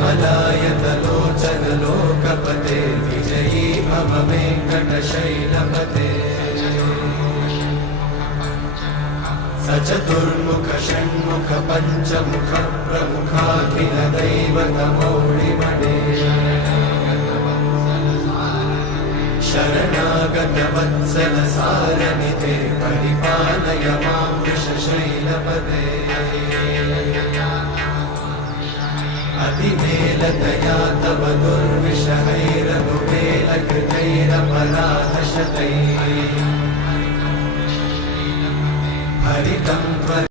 कमलायतलोचनलोकपते विजयी भव वेङ्कटशैलपते। स चतुर्मुख षण्मुख पञ्चमुख प्रमुखाखिल दैवतमौळिमणे शरणागत वत्सल सारनिधे परिपालय मां वृषशैलपते अतिमेलतया तव दुर्विषहैरनुवेलकृतैरपराधशतैः हरितं त्वरि